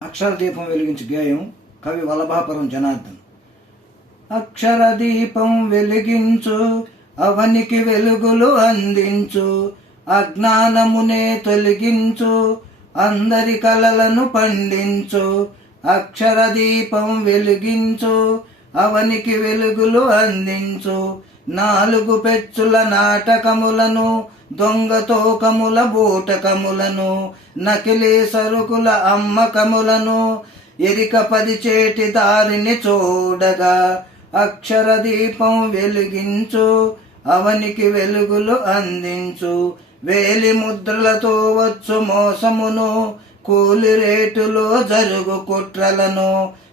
అక్షర దీపం వెలిగించి గేయం కవి వల్లభాపురం జనార్దన్. అక్షర దీపం వెలిగించు అవనికి వెలుగులు అందించు అజ్ఞానమునే తొలగించు అందరి కలలను పండించు అక్షర దీపం వెలిగించు అవనికి వెలుగులు అందించు నాలుగు పెచ్చుల నాటకములను దొంగతోకముల బూటకములను నకిలీ సరుకుల అమ్మకములను ఎరిక పరిచేటి దారిని చూడగా అక్షర దీపం వెలిగించు అవనికి వెలుగులు అందించు. వేలి ముద్రలతో వచ్చు మోసమును కూలి రేటులో జరుగు కుట్రలను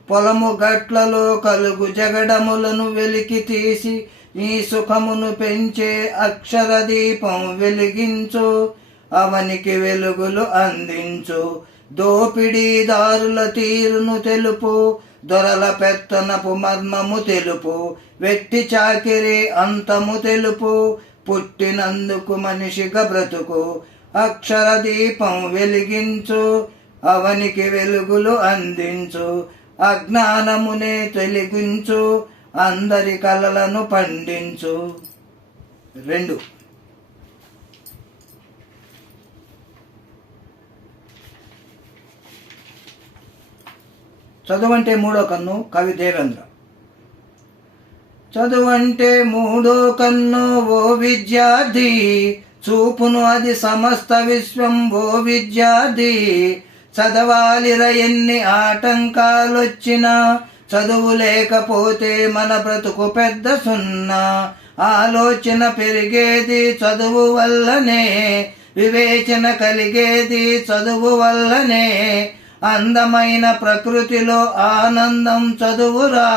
పొలము గట్లలో కలుగు జగడములను వెలికి తీసి నీ సుఖమును పెంచే అక్షర దీపం వెలిగించు అవనికి వెలుగులు అందించు. దోపిడీదారుల తీరును తెలుపు దొరల పెత్తనపు మర్మము తెలుపు. వెట్టి చాకిరి అంతము తెలుపు పుట్టినందుకు మనిషిగా బ్రతుకు. అక్షర దీపం వెలిగించు అవనికి వెలుగులు అందించు. అజ్ఞానమునే తొలగించు అందరి కలలను పండించు. రెండు. చదువంటే మూడో కన్ను కవి దేవేంద్ర. చదువంటే మూడో కన్ను ఓ విద్యార్థి. చూపును అది సమస్త విశ్వం ఓ విద్యార్థి. చదవాలిర ఎన్ని ఆటంకాలొచ్చినా. చదువు లేకపోతే మన బ్రతుకు పెద్ద సున్నా. ఆలోచన పెరిగేది చదువు వల్లనే వివేచన కలిగేది చదువు వల్లనే. అందమైన ప్రకృతిలో ఆనందం చదువురా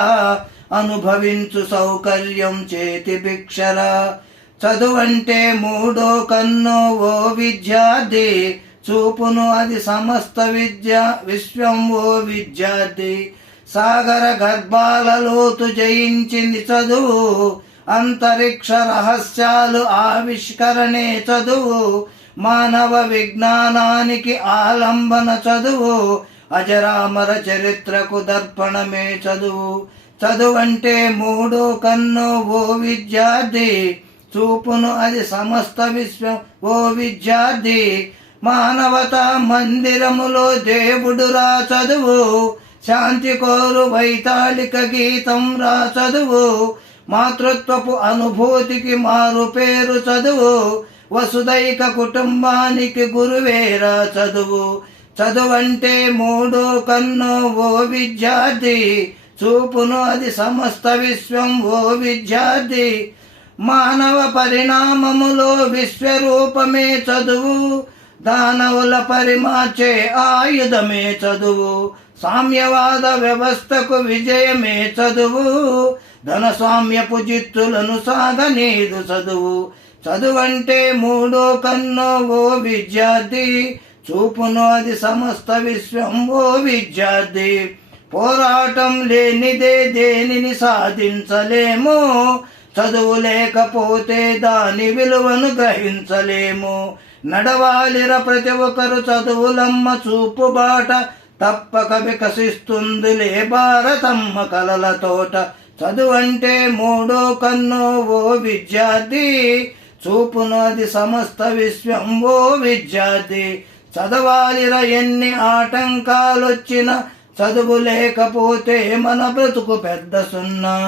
అనుభవించు సౌకర్యం చేతి భిక్షరా. చదువంటే మూడో కన్ను ఓ విద్యార్థి చూపును అది సమస్త విద్య విశ్వం ఓ విద్యార్థి. సాగర గర్భాల లోతు జయించింది చదువు అంతరిక్ష రహస్యాలు ఆవిష్కరణే చదువు మానవ విజ్ఞానానికి ఆలంబన చదువు అజరామర చరిత్రకు దర్పణమే చదువు చదువంటే మూడు కన్ను ఓ విద్యార్థి. చూపును అది సమస్త విశ్వం ఓ విద్యార్థి. మానవత మందిరములో దేవుడురా చదువు. శాంతి కోరు వైతాళిక గీతం రా చదువు. మాతృత్వపు అనుభూతికి మారు పేరు చదువు. వసుదైక కుటుంబానికి గురువేరా చదువు. చదువంటే మూడు కన్ను ఓ విద్యార్థి. చూపును అది సమస్త విశ్వం ఓ విద్యార్థి. మానవ పరిణామములో విశ్వరూపమే చదువు. దానవుల పరిమాచే ఆయుధమే చదువు. సామ్యవాద వ్యవస్థకు విజయమే చదువు. ధనస్వామ్యపు జిత్తులను సాగనీదు చదువు. చదువంటే మూడో కన్ను ఓ విద్యార్థి. చూపును అది సమస్త విశ్వం ఓ విద్యార్థి. పోరాటం లేనిదే దేనిని సాధించలేము. చదువు లేకపోతే దాని విలువను గ్రహించలేము. నడవాలిర ప్రతి ఒక్కరు చదువులమ్మ చూపు బాట. తప్పక వికసిస్తుందిలే భారతమ్మ కలల తోట. చదువంటే మూడో కన్ను ఓ విద్యార్థి. చూపునది అది సమస్త విశ్వం ఓ విద్యార్థి. చదవాలిర ఎన్ని ఆటంకాలొచ్చిన చదువు లేకపోతే మన బ్రతుకు పెద్ద సున్నా.